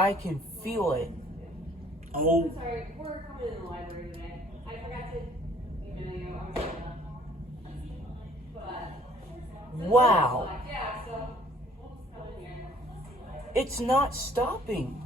I can feel it. Oh. Sorry, we're coming in the library today. I forgot to email you. I was but Wow. yeah, so we'll just come in here. It's not stopping.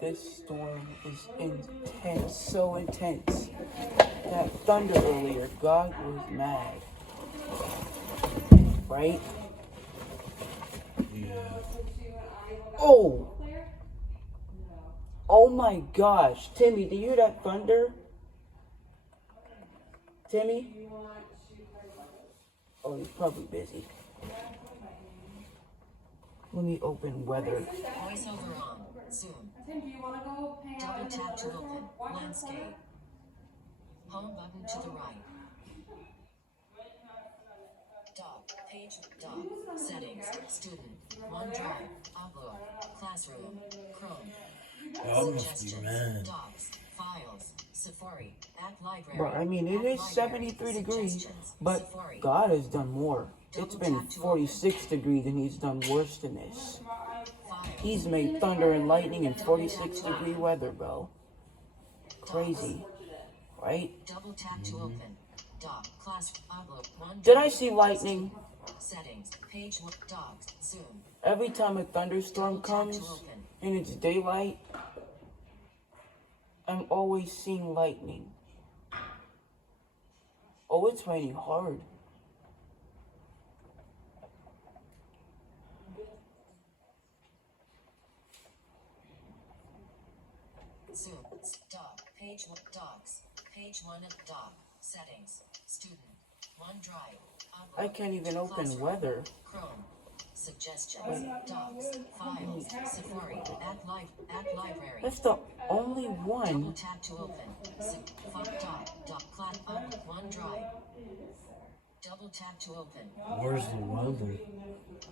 This storm is intense, so intense. That thunder earlier, God was mad. Right? Yeah. Oh! Oh my gosh. Timmy, do you hear that thunder? Timmy? Oh, he's probably busy. Let me open weather. Voiceover on. Zoom. Tim, do you want to go hang out Double in the tap to thunderstorm? open. Watch your Landscape. corner? Home button to the right. Doc. Page. Doc. Settings. Student. OneDrive. Outlook. Classroom. Chrome. Y'all must be mad. Docs. Files. Safari. App library. Bro, I mean, it is 73 degrees, but God has done more. It's been 46 degrees and he's done worse than this. He's made thunder and lightning in 46-degree weather, bro. Crazy. Right? Double tap to open. Doc. Class. Outlook. Did I see lightning? Settings. Page. Docs. Zoom. Every time a thunderstorm comes and it's daylight, I'm always seeing lightning. Oh, it's raining hard. Zoom. Doc. Page 1. Docs. Page 1 of Doc. Settings. Student. OneDrive. Outlook. I can't even open Classroom. weather. Chrome. Suggestions. Docs. Files. Safari. App library. That's the only Double one. tap to open. Doc. Class. OneDrive. Double tap to open. Where's the weather?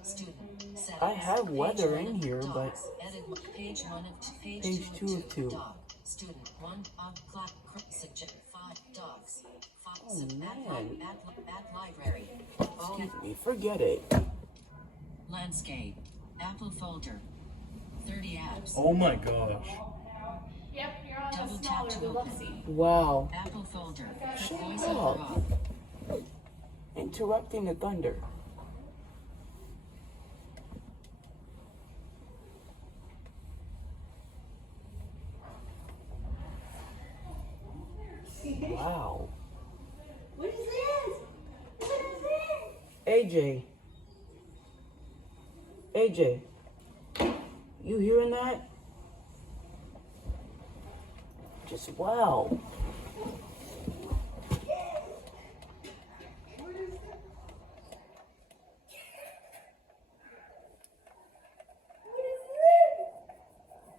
Student. Settings. I have weather Page in 1 of here, Docs. but Edit page 1 of page Page 2 2 of 2. Doc. Student 1 of class. Suggest 5 docs. Oh, man. App library. Excuse me, forget it. Landscape. Apple folder. 30 apps. Oh my gosh. Yep, you're on Double the tap smaller, to the open. Luxy. Wow. Apple folder. Shut Voiceover up. off. Interrupting the thunder. Wow. What is this? What is this? AJ. AJ. You hearing that? Just wow.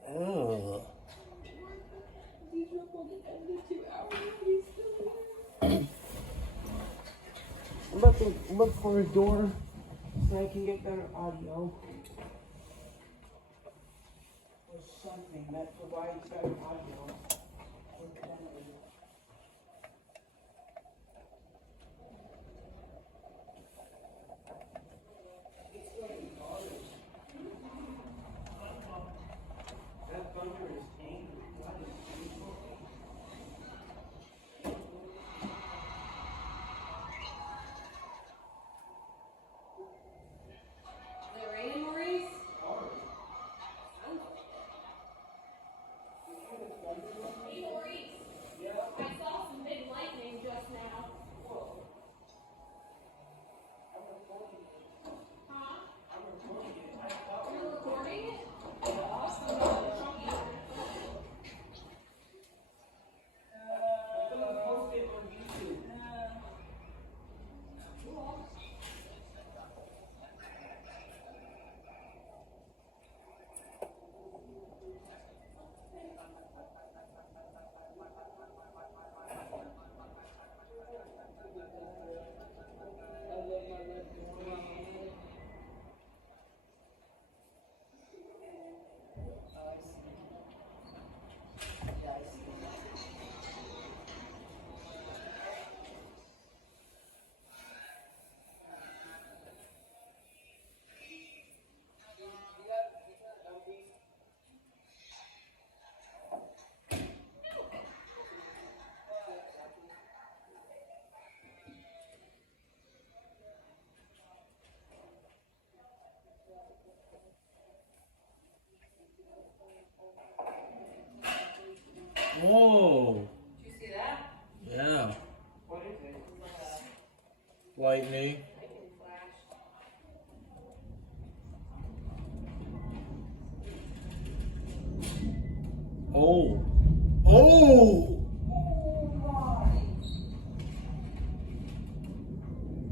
Ugh. I'm about to look for a door so I can get better audio. Or something that provides better audio. That thunder is angry. God is angry. Is it raining, Maurice? Hey, Maurice. Lightning. Oh. Oh!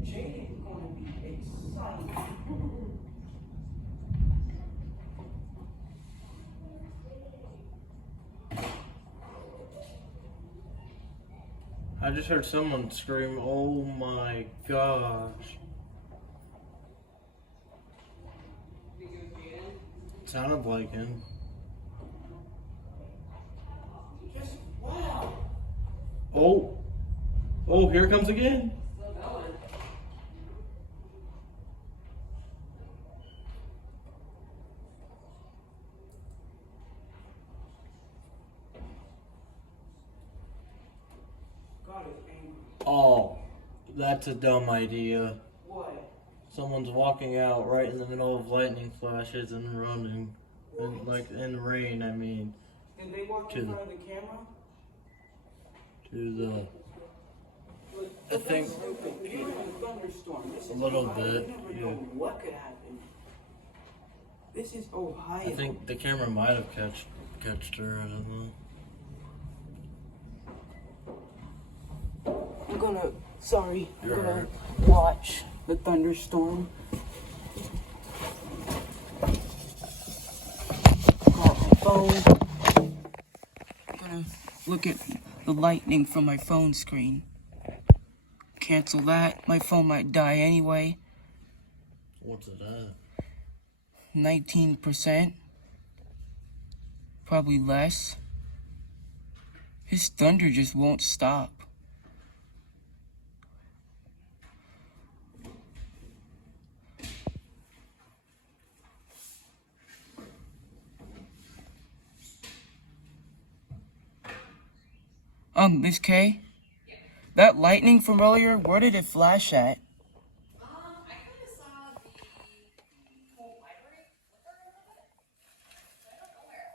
Jaden's gonna be excited. I just heard someone scream, oh my gosh. Sounded like him. Just wow. Oh. Oh, here it comes again. God is angry. Oh, that's a dumb idea. What? Someone's walking out right in the middle of lightning flashes and running. And, like in rain, I mean. Did they walk in front of the camera? To the. I think You're in a thunderstorm. This is a little Ohio. bit, You never yeah. know what could happen. This is Ohio. I think the camera might have catched her. I don't know. I'm gonna You're hurt. watch the thunderstorm. Got my phone. I'm gonna look at the lightning from my phone screen. Cancel that. My phone might die anyway. What's it at? 19%. Probably less. His thunder just won't stop. Miss K? That lightning from earlier, where did it flash at? I kind of saw the whole library flicker a little bit. I don't know where it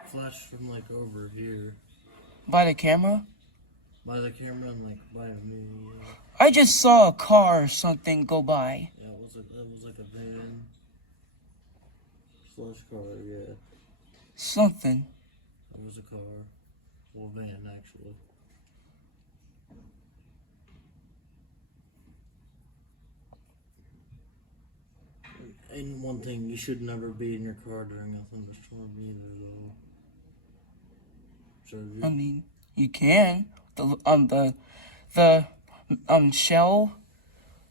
flashed. Flashed from like over here. By the camera? By the camera and like by me. I just saw a car or something go by. Yeah, it was like a van. Slash car, yeah. Something. It was a car. Well, van, actually. And one thing, you should never be in your car during a thunderstorm either, though. So, I mean, you can. The shell,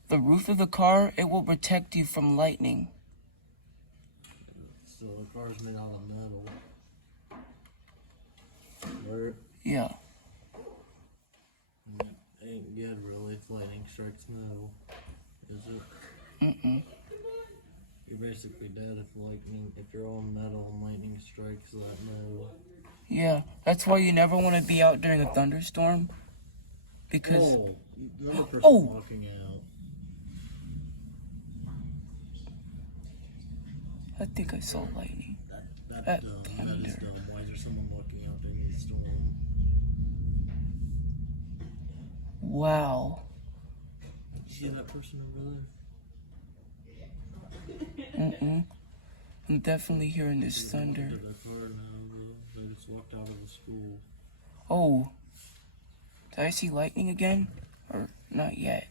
the roof of the car, it will protect you from lightning. so the car's made out of metal. Right? Yeah. And it ain't good, really, if lightning strikes metal. Is it? Mm-mm. You're basically dead if you're on metal and lightning strikes that metal. Yeah, that's why you never want to be out during a thunderstorm. Because, Oh, another person Oh. walking out. I think I saw lightning. That's That dumb. That is thunder. dumb. Why is there someone walking out during the storm? Wow. You see that person over there? Mm-mm. I'm definitely hearing this thunder. They're in the car now, though. They just walked out of the school. Oh. Did I see lightning again? Or not yet?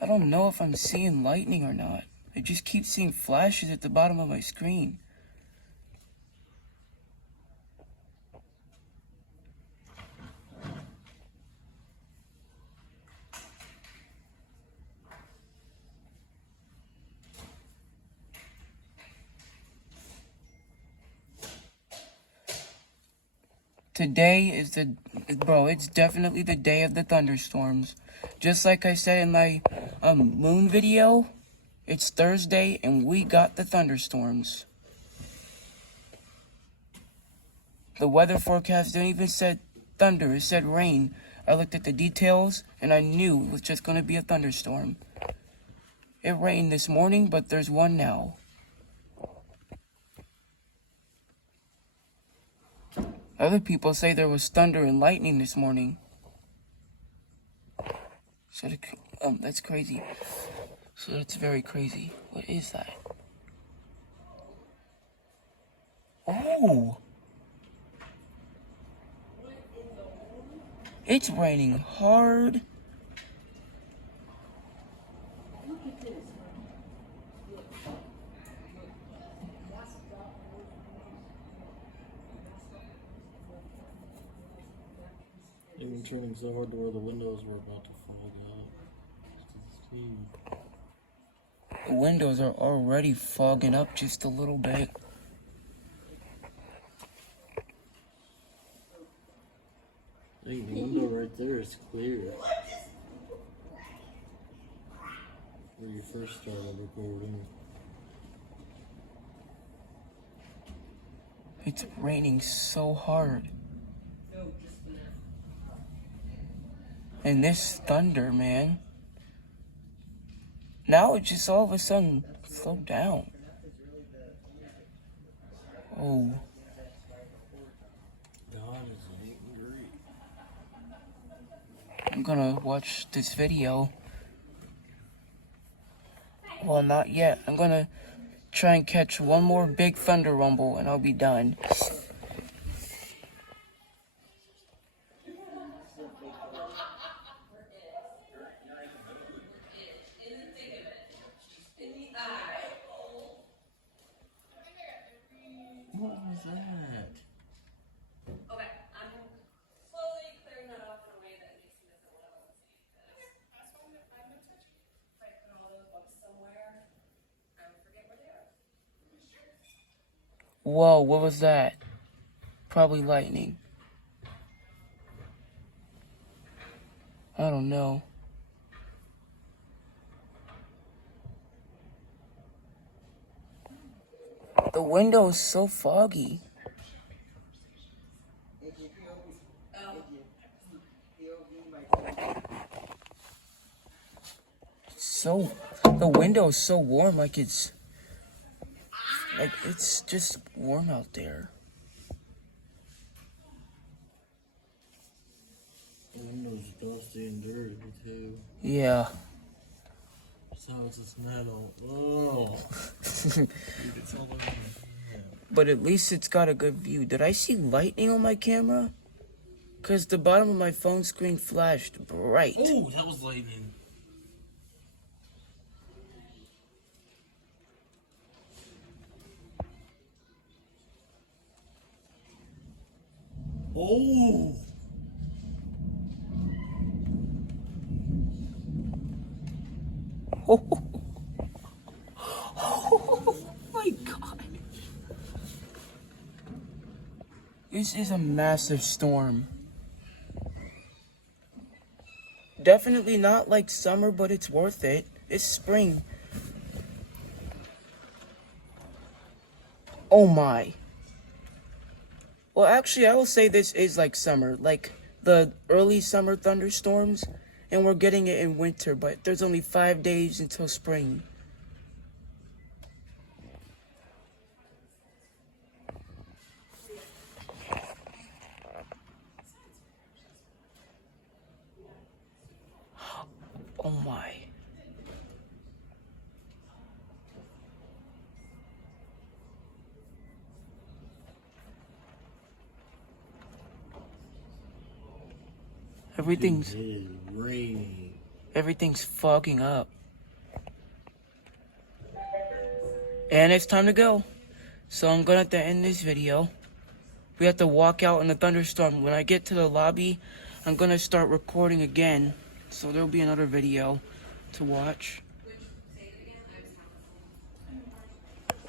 I don't know if I'm seeing lightning or not. I just keep seeing flashes at the bottom of my screen. Today is it's definitely the day of the thunderstorms. Just like I said in my moon video, it's Thursday and we got the thunderstorms. The weather forecast didn't even say thunder, it said rain. I looked at the details and I knew it was just going to be a thunderstorm. It rained this morning, but there's one now. Other people say there was thunder and lightning this morning. So that's crazy. So that's very crazy. What is that? Oh! It's raining hard. Even turning so hard to where the windows were about to fall out. The windows are already fogging up just a little bit. Hey, the window right there is clear. Where you first started recording. It's raining so hard. And this thunder, man. Now it just all of a sudden slowed down. Oh. God is angry. I'm gonna watch this video. Well, not yet. I'm gonna try and catch one more big thunder rumble and I'll be done. What was that? Okay, I'm slowly clearing that off in a way that makes me feel what I want to see. That's fine. I'm gonna touch it. If I put all those books somewhere, I will forget where they are. Whoa, what was that? Probably lightning. I don't know. The window's so foggy. The window's so warm, like it's just warm out there. The window's dusty and dirty too. Yeah. So it's just metal. Oh. Dude, it's all over my hand. But at least it's got a good view. Did I see lightning on my camera? Because the bottom of my phone screen flashed bright. Oh, that was lightning. Oh! Oh my God. This is a massive storm. Definitely not like summer, but it's worth it. It's spring. Oh my. Well, actually, I will say this is like summer, like the early summer thunderstorms, and we're getting it in winter, but there's only 5 days until spring. Oh my. It is raining. Everything's fogging up. And it's time to go. So I'm gonna have to end this video. We have to walk out in the thunderstorm. When I get to the lobby, I'm gonna start recording again. So there'll be another video to watch.